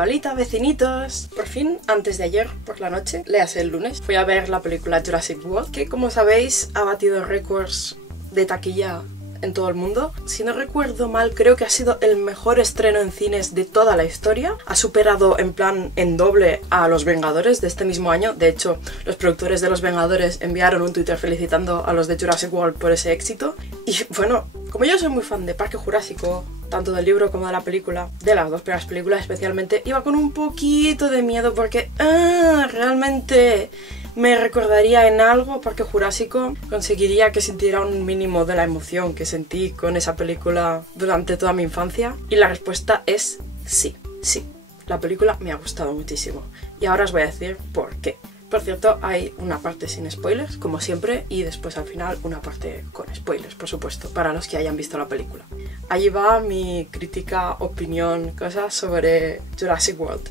Hola, holita, vecinitos. Por fin, antes de ayer por la noche, léase el lunes, fui a ver la película Jurassic World, que como sabéis ha batido récords de taquilla en todo el mundo. Si no recuerdo mal, creo que ha sido el mejor estreno en cines de toda la historia. Ha superado en doble a Los Vengadores de este mismo año. De hecho, los productores de Los Vengadores enviaron un Twitter felicitando a los de Jurassic World por ese éxito. Y bueno, como yo soy muy fan de Parque Jurásico, tanto del libro como de la película, de las dos primeras películas especialmente, iba con un poquito de miedo porque realmente me recordaría en algo Parque Jurásico, conseguiría que sintiera un mínimo de la emoción que sentí con esa película durante toda mi infancia. Y la respuesta es sí, sí. La película me ha gustado muchísimo. Y ahora os voy a decir por qué. Por cierto, hay una parte sin spoilers, como siempre, y después al final una parte con spoilers, por supuesto, para los que hayan visto la película. Allí va mi crítica, opinión, cosas sobre Jurassic World.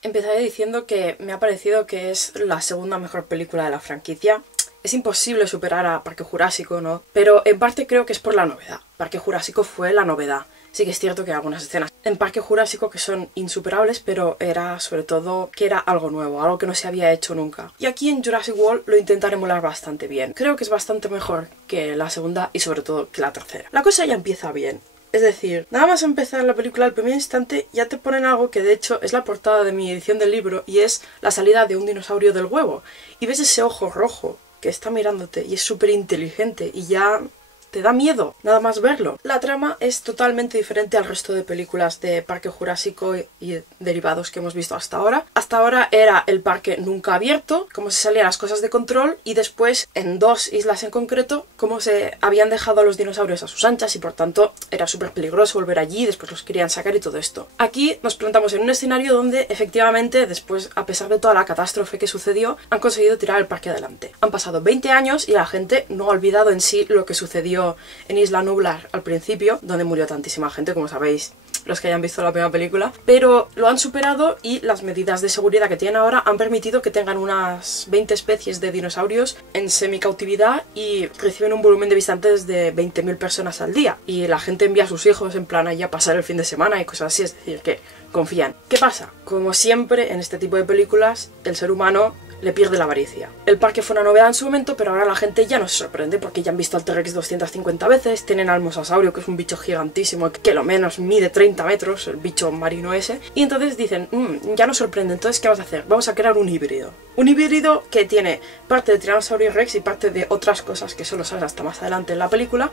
Empezaré diciendo que me ha parecido que es la segunda mejor película de la franquicia. Es imposible superar a Parque Jurásico, ¿no? Pero en parte creo que es por la novedad. Parque Jurásico fue la novedad. Sí que es cierto que hay algunas escenas en Parque Jurásico que son insuperables, pero era sobre todo que era algo nuevo, algo que no se había hecho nunca. Y aquí en Jurassic World lo intentan emular bastante bien. Creo que es bastante mejor que la segunda y sobre todo que la tercera. La cosa ya empieza bien. Es decir, nada más empezar la película, al primer instante ya te ponen algo que de hecho es la portada de mi edición del libro y es la salida de un dinosaurio del huevo. Y ves ese ojo rojo que está mirándote y es súper inteligente y ya te da miedo nada más verlo. La trama es totalmente diferente al resto de películas de Parque Jurásico y derivados que hemos visto hasta ahora. Hasta ahora era el parque nunca abierto, cómo se salían las cosas de control, y después en dos islas en concreto, cómo se habían dejado a los dinosaurios a sus anchas y por tanto era súper peligroso volver allí, después los querían sacar y todo esto. Aquí nos plantamos en un escenario donde efectivamente después, a pesar de toda la catástrofe que sucedió, han conseguido tirar el parque adelante. Han pasado 20 años y la gente no ha olvidado en sí lo que sucedió en Isla Nublar al principio, donde murió tantísima gente, como sabéis los que hayan visto la primera película, pero lo han superado y las medidas de seguridad que tienen ahora han permitido que tengan unas 20 especies de dinosaurios en semi-cautividad y reciben un volumen de visitantes de 20.000 personas al día. Y la gente envía a sus hijos en plan allá a pasar el fin de semana y cosas así, es decir, que confían. ¿Qué pasa? Como siempre en este tipo de películas, el ser humano le pierde la avaricia. El parque fue una novedad en su momento, pero ahora la gente ya no se sorprende porque ya han visto al T-Rex 250 veces, tienen al mosasaurio, que es un bicho gigantísimo, que lo menos mide 30 metros, el bicho marino ese, y entonces dicen, ya no sorprende, entonces ¿qué vamos a hacer? Vamos a crear un híbrido. Un híbrido que tiene parte de Tiranosaurio Rex y parte de otras cosas que solo sabes hasta más adelante en la película,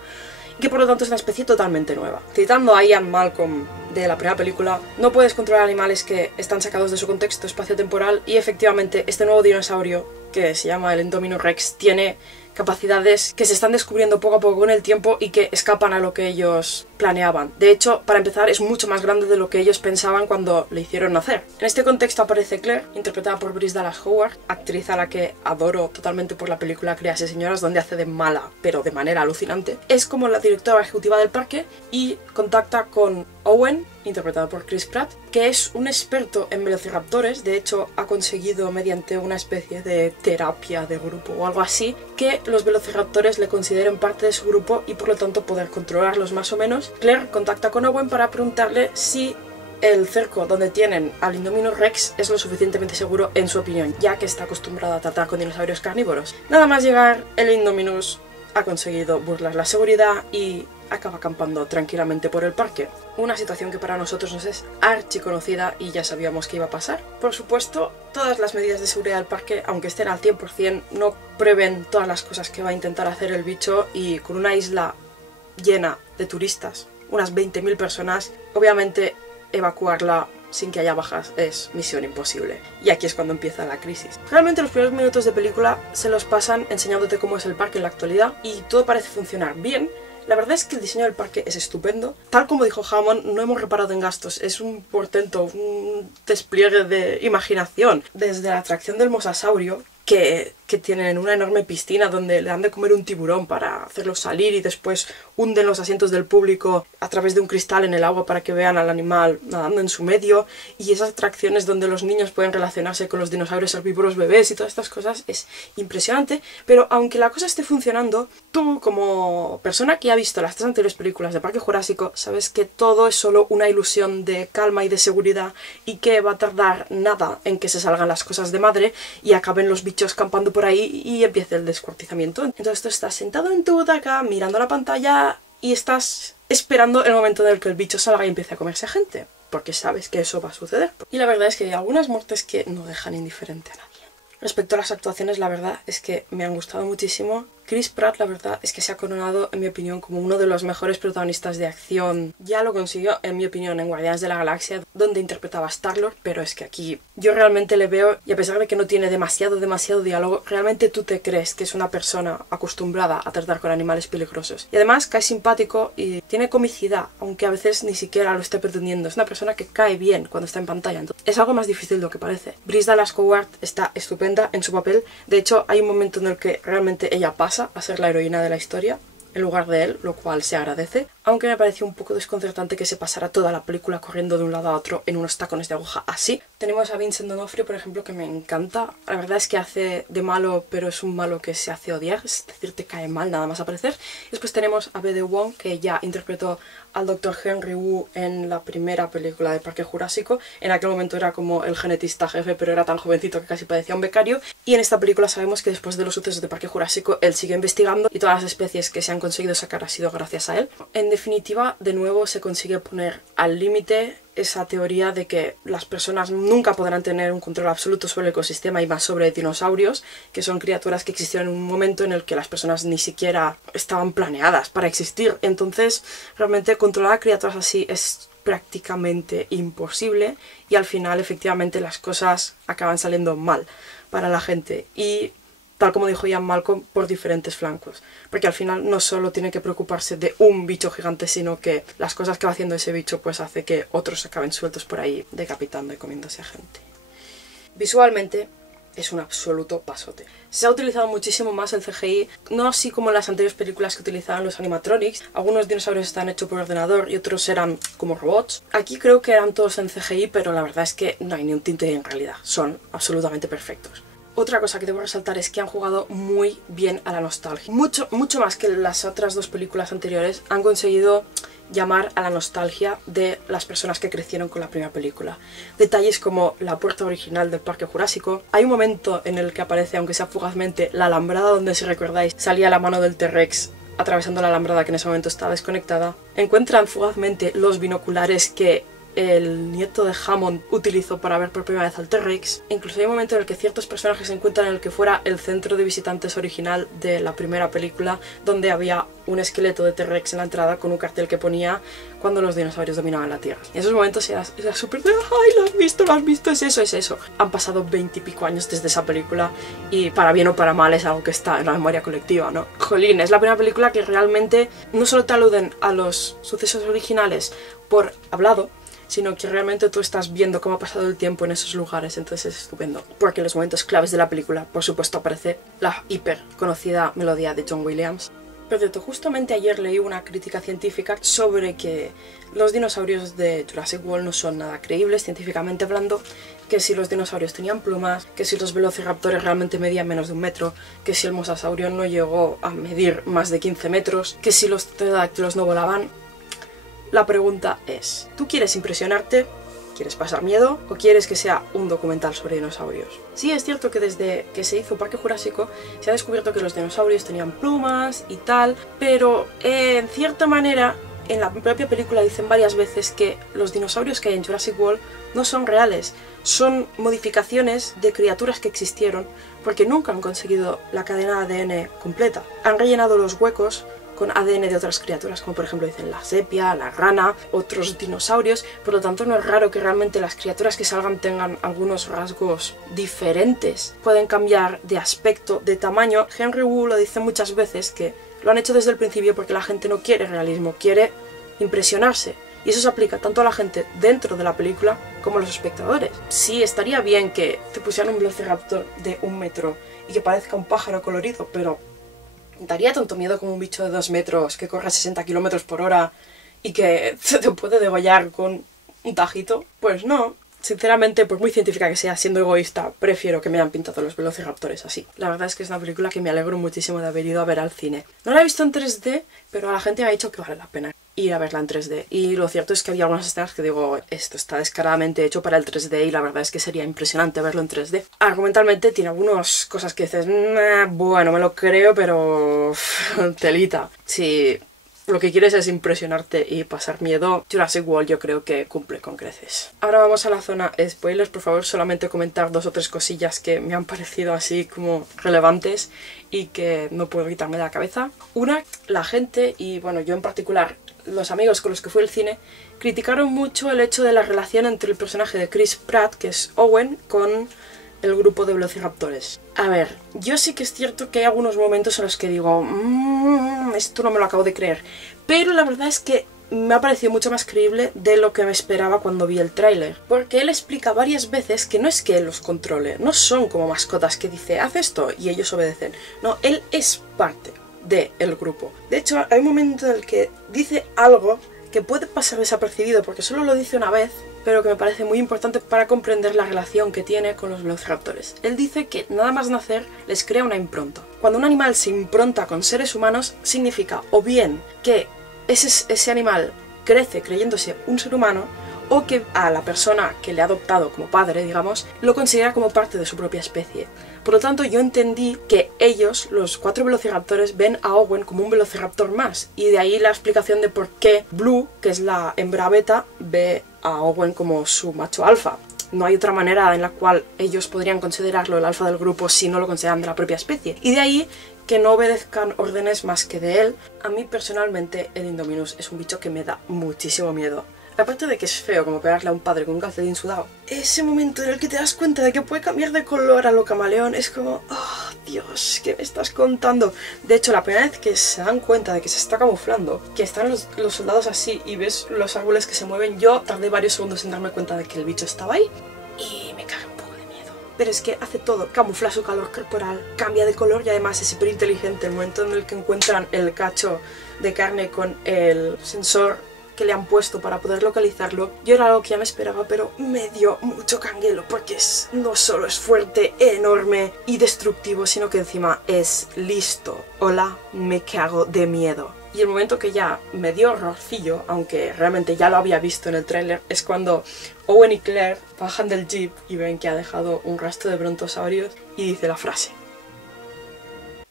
y que por lo tanto es una especie totalmente nueva. Citando a Ian Malcolm de la primera película, no puedes controlar animales que están sacados de su contexto espaciotemporal, y efectivamente este nuevo dinosaurio, que se llama el Indominus Rex, tiene capacidades que se están descubriendo poco a poco con el tiempo y que escapan a lo que ellos planeaban. De hecho, para empezar, es mucho más grande de lo que ellos pensaban cuando le hicieron nacer. En este contexto aparece Claire, interpretada por Bryce Dallas Howard, actriz a la que adoro totalmente por la película Crías y Señoras, donde hace de mala, pero de manera alucinante. Es como la directora ejecutiva del parque y contacta con Owen, interpretado por Chris Pratt, que es un experto en velociraptores. De hecho, ha conseguido mediante una especie de terapia de grupo o algo así, que los velociraptores le consideren parte de su grupo y por lo tanto poder controlarlos más o menos. Claire contacta con Owen para preguntarle si el cerco donde tienen al Indominus Rex es lo suficientemente seguro en su opinión, ya que está acostumbrada a tratar con dinosaurios carnívoros. Nada más llegar, el Indominus ha conseguido burlar la seguridad y acaba acampando tranquilamente por el parque. Una situación que para nosotros nos es archiconocida y ya sabíamos que iba a pasar. Por supuesto, todas las medidas de seguridad del parque, aunque estén al 100%, no prueben todas las cosas que va a intentar hacer el bicho, y con una isla llena de turistas, unas 20.000 personas, obviamente evacuarla sin que haya bajas es misión imposible. Y aquí es cuando empieza la crisis. Realmente los primeros minutos de película se los pasan enseñándote cómo es el parque en la actualidad y todo parece funcionar bien. La verdad es que el diseño del parque es estupendo. Tal como dijo Hammond, no hemos reparado en gastos. Es un portento, un despliegue de imaginación. Desde la atracción del mosasaurio, que tienen una enorme piscina donde le dan de comer un tiburón para hacerlo salir y después hunden los asientos del público a través de un cristal en el agua para que vean al animal nadando en su medio, y esas atracciones donde los niños pueden relacionarse con los dinosaurios herbívoros bebés y todas estas cosas, es impresionante. Pero aunque la cosa esté funcionando, tú como persona que ha visto las 3 anteriores películas de Parque Jurásico sabes que todo es solo una ilusión de calma y de seguridad y que va a tardar nada en que se salgan las cosas de madre y acaben los bichos campando por ahí y empiece el descuartizamiento. Entonces tú estás sentado en tu butaca mirando la pantalla y estás esperando el momento en el que el bicho salga y empiece a comerse a gente, porque sabes que eso va a suceder. Y la verdad es que hay algunas muertes que no dejan indiferente a nadie. Respecto a las actuaciones, la verdad es que me han gustado muchísimo. Chris Pratt, la verdad, es que se ha coronado, en mi opinión, como uno de los mejores protagonistas de acción. Ya lo consiguió, en mi opinión, en Guardianes de la Galaxia, donde interpretaba a Star-Lord, pero es que aquí yo realmente le veo, y a pesar de que no tiene demasiado diálogo, realmente tú te crees que es una persona acostumbrada a tratar con animales peligrosos. Y además cae simpático y tiene comicidad, aunque a veces ni siquiera lo esté pretendiendo. Es una persona que cae bien cuando está en pantalla. Entonces, es algo más difícil de lo que parece. Bryce Dallas Howard está estupenda en su papel. De hecho, hay un momento en el que realmente ella pasa a ser la heroína de la historia en lugar de él, lo cual se agradece, aunque me pareció un poco desconcertante que se pasara toda la película corriendo de un lado a otro en unos tacones de aguja así. Tenemos a Vincent D'Onofrio, por ejemplo, que me encanta. La verdad es que hace de malo, pero es un malo que se hace odiar, es decir, te cae mal nada más aparecer. Después tenemos a B.D. Wong, que ya interpretó al Dr. Henry Wu en la primera película de Parque Jurásico. En aquel momento era como el genetista jefe, pero era tan jovencito que casi parecía un becario. Y en esta película sabemos que después de los sucesos de Parque Jurásico, él sigue investigando y todas las especies que se han conseguido sacar ha sido gracias a él. En definitiva, de nuevo se consigue poner al límite esa teoría de que las personas nunca podrán tener un control absoluto sobre el ecosistema y más sobre dinosaurios, que son criaturas que existieron en un momento en el que las personas ni siquiera estaban planeadas para existir. Entonces, realmente controlar a criaturas así es prácticamente imposible y al final efectivamente las cosas acaban saliendo mal para la gente. Y tal como dijo Ian Malcolm, por diferentes flancos. Porque al final no solo tiene que preocuparse de un bicho gigante, sino que las cosas que va haciendo ese bicho pues hace que otros acaben sueltos por ahí, decapitando y comiéndose a gente. Visualmente es un absoluto pasote. Se ha utilizado muchísimo más el CGI, no así como en las anteriores películas que utilizaban los animatronics. Algunos dinosaurios están hechos por ordenador y otros eran como robots. Aquí creo que eran todos en CGI, pero la verdad es que no hay ni un tinte en realidad. Son absolutamente perfectos. Otra cosa que debo resaltar es que han jugado muy bien a la nostalgia. Mucho más que las otras 2 películas anteriores, han conseguido llamar a la nostalgia de las personas que crecieron con la primera película. Detalles como la puerta original del Parque Jurásico. Hay un momento en el que aparece, aunque sea fugazmente, la alambrada donde, si recordáis, salía la mano del T-Rex atravesando la alambrada que en ese momento estaba desconectada. Encuentran fugazmente los binoculares que el nieto de Hammond utilizó para ver por primera vez al T-Rex. Incluso hay un momento en el que ciertos personajes se encuentran en el que fuera el centro de visitantes original de la primera película, donde había un esqueleto de T-Rex en la entrada con un cartel que ponía cuando los dinosaurios dominaban la Tierra. En esos momentos era súper de ¡ay, lo has visto! Es eso. Han pasado 20 y pico años desde esa película y para bien o para mal es algo que está en la memoria colectiva, ¿no? Jolín, es la primera película que realmente no solo te aluden a los sucesos originales por hablado, sino que realmente tú estás viendo cómo ha pasado el tiempo en esos lugares, entonces es estupendo. Porque en los momentos claves de la película, por supuesto, aparece la hiper conocida melodía de John Williams. Por cierto, justamente ayer leí una crítica científica sobre que los dinosaurios de Jurassic World no son nada creíbles científicamente hablando, que si los dinosaurios tenían plumas, que si los velociraptores realmente medían menos de 1 metro, que si el mosasaurio no llegó a medir más de 15 metros, que si los pterodáctilos no volaban. La pregunta es, ¿tú quieres impresionarte? ¿Quieres pasar miedo? ¿O quieres que sea un documental sobre dinosaurios? Sí, es cierto que desde que se hizo Parque Jurásico se ha descubierto que los dinosaurios tenían plumas y tal, pero en cierta manera en la propia película dicen varias veces que los dinosaurios que hay en Jurassic World no son reales, son modificaciones de criaturas que existieron porque nunca han conseguido la cadena ADN completa. Han rellenado los huecos con ADN de otras criaturas, como por ejemplo dicen la sepia, la rana, otros dinosaurios. Por lo tanto, no es raro que realmente las criaturas que salgan tengan algunos rasgos diferentes. Pueden cambiar de aspecto, de tamaño. Henry Wu lo dice muchas veces que lo han hecho desde el principio porque la gente no quiere realismo, quiere impresionarse. Y eso se aplica tanto a la gente dentro de la película como a los espectadores. Sí, estaría bien que te pusieran un velociraptor de 1 metro y que parezca un pájaro colorido, pero daría tanto miedo como un bicho de 2 metros que corre a 60 km/h y que se te puede degollar con un tajito. Pues no. Sinceramente, por muy científica que sea, siendo egoísta, prefiero que me hayan pintado los velociraptores así. La verdad es que es una película que me alegro muchísimo de haber ido a ver al cine. No la he visto en 3D, pero a la gente me ha dicho que vale la pena ir a verla en 3D. Y lo cierto es que había algunas escenas que digo, esto está descaradamente hecho para el 3D y la verdad es que sería impresionante verlo en 3D. Argumentalmente tiene algunas cosas que dices, bueno, me lo creo, pero telita. Sí. Lo que quieres es impresionarte y pasar miedo. Jurassic World yo creo que cumple con creces. Ahora vamos a la zona spoilers. Por favor, solamente comentar 2 o 3 cosillas que me han parecido así como relevantes y que no puedo quitarme de la cabeza. Una, la gente, y bueno, yo en particular, los amigos con los que fui al cine, criticaron mucho el hecho de la relación entre el personaje de Chris Pratt, que es Owen, con el grupo de velociraptores. A ver, yo sí que es cierto que hay algunos momentos en los que digo, esto no me lo acabo de creer, pero la verdad es que me ha parecido mucho más creíble de lo que me esperaba cuando vi el tráiler, porque él explica varias veces que no es que él los controle, no son como mascotas que dice, haz esto y ellos obedecen, no, él es parte del grupo. De hecho, hay un momento en el que dice algo que puede pasar desapercibido porque solo lo dice una vez, pero que me parece muy importante para comprender la relación que tiene con los velociraptores. Él dice que nada más nacer les crea una impronta. Cuando un animal se impronta con seres humanos, significa o bien que ese animal crece creyéndose un ser humano, o que a la persona que le ha adoptado como padre, digamos, lo considera como parte de su propia especie. Por lo tanto, yo entendí que ellos, los 4 velociraptores, ven a Owen como un velociraptor más. Y de ahí la explicación de por qué Blue, que es la hembra beta, ve a Owen como su macho alfa. No hay otra manera en la cual ellos podrían considerarlo el alfa del grupo si no lo consideran de la propia especie. Y de ahí que no obedezcan órdenes más que de él. A mí personalmente el Indominus es un bicho que me da muchísimo miedo. Aparte de que es feo como pegarle a un padre con un calcetín sudado, ese momento en el que te das cuenta de que puede cambiar de color a lo camaleón es como, oh Dios, ¿qué me estás contando? De hecho, la primera vez que se dan cuenta de que se está camuflando, que están los soldados así y ves los árboles que se mueven, yo tardé varios segundos en darme cuenta de que el bicho estaba ahí y me caga un poco de miedo. Pero es que hace todo, camufla su calor corporal, cambia de color y además es súper inteligente. El momento en el que encuentran el cacho de carne con el sensor que le han puesto para poder localizarlo, yo era algo que ya me esperaba, pero me dio mucho canguelo porque no solo es fuerte, enorme y destructivo, sino que encima es listo. Hola, me cago de miedo. Y el momento que ya me dio horrorcillo, aunque realmente ya lo había visto en el tráiler, es cuando Owen y Claire bajan del jeep y ven que ha dejado un rastro de brontosaurios y dice la frase: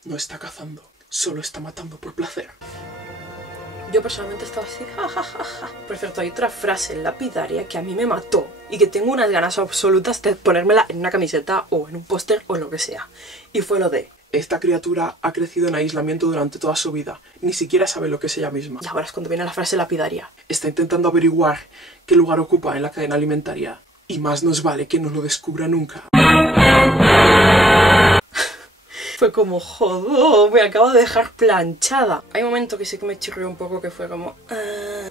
no está cazando, solo está matando por placer. Yo personalmente estaba así, jajajaja. Por cierto, hay otra frase lapidaria que a mí me mató y que tengo unas ganas absolutas de ponérmela en una camiseta o en un póster o lo que sea. Y fue lo de: esta criatura ha crecido en aislamiento durante toda su vida. Ni siquiera sabe lo que es ella misma. Y ahora es cuando viene la frase lapidaria. Está intentando averiguar qué lugar ocupa en la cadena alimentaria. Y más nos vale que no lo descubra nunca. Fue como, joder, me acabo de dejar planchada. Hay un momento que sí que me chirrió un poco, que fue como...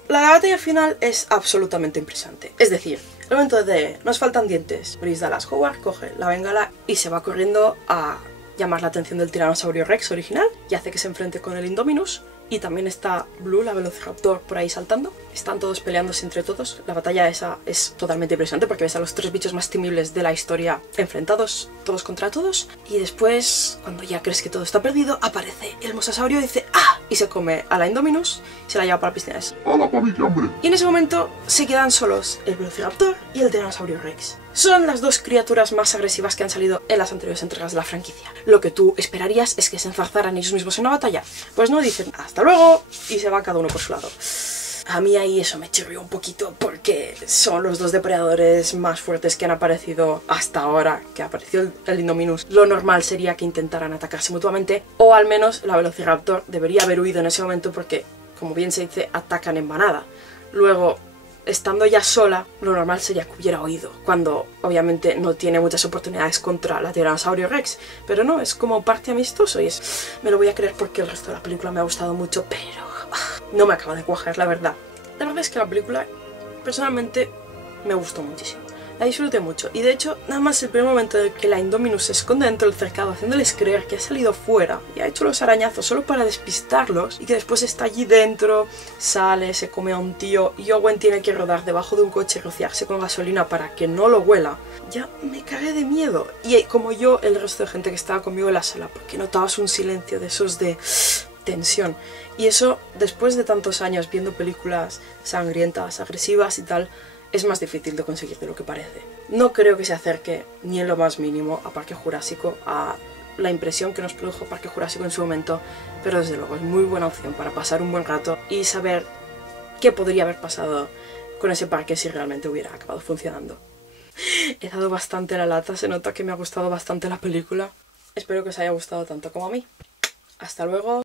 La batalla final es absolutamente impresionante. Es decir, el momento de nos faltan dientes. Bryce Dallas Howard coge la bengala y se va corriendo a llamar la atención del tiranosaurio Rex original y hace que se enfrente con el Indominus. Y también está Blue, la velociraptor, por ahí saltando. Están todos peleándose entre todos. La batalla esa es totalmente impresionante porque ves a los 3 bichos más temibles de la historia enfrentados, todos contra todos. Y después, cuando ya crees que todo está perdido, aparece el mosasaurio y dice ¡ah! Y se come a la Indominus y se la lleva para la piscina. ¡Hala, papi, qué hambre! Y en ese momento se quedan solos el velociraptor y el tiranosaurio Rex. Son las 2 criaturas más agresivas que han salido en las anteriores entregas de la franquicia. Lo que tú esperarías es que se enzarzaran ellos mismos en una batalla. Pues no, dicen ¡hasta luego! Y se va cada uno por su lado. A mí ahí eso me chirrió un poquito porque son los 2 depredadores más fuertes que han aparecido hasta ahora, que apareció el Indominus. Lo normal sería que intentaran atacarse mutuamente, o al menos la Velociraptor debería haber huido en ese momento porque, como bien se dice, atacan en manada. Luego, estando ya sola, lo normal sería que hubiera huido, cuando obviamente no tiene muchas oportunidades contra la Tiranosaurio Rex. Pero no, es como parte amistoso y es... me lo voy a creer porque el resto de la película me ha gustado mucho, pero... no me acaba de cuajar, la verdad. La verdad es que la película, personalmente, me gustó muchísimo. La disfruté mucho. Y de hecho, nada más el primer momento en que la Indominus se esconde dentro del cercado, haciéndoles creer que ha salido fuera y ha hecho los arañazos solo para despistarlos, y que después está allí dentro, sale, se come a un tío, y Owen tiene que rodar debajo de un coche y rociarse con gasolina para que no lo huela, ya me cagué de miedo. Y como yo, el resto de gente que estaba conmigo en la sala, porque notabas un silencio de esos de tensión. Y eso, después de tantos años viendo películas sangrientas, agresivas y tal, es más difícil de conseguir de lo que parece. No creo que se acerque ni en lo más mínimo a Parque Jurásico, a la impresión que nos produjo Parque Jurásico en su momento, pero desde luego es muy buena opción para pasar un buen rato y saber qué podría haber pasado con ese parque si realmente hubiera acabado funcionando. He dado bastante la lata, se nota que me ha gustado bastante la película. Espero que os haya gustado tanto como a mí. Hasta luego.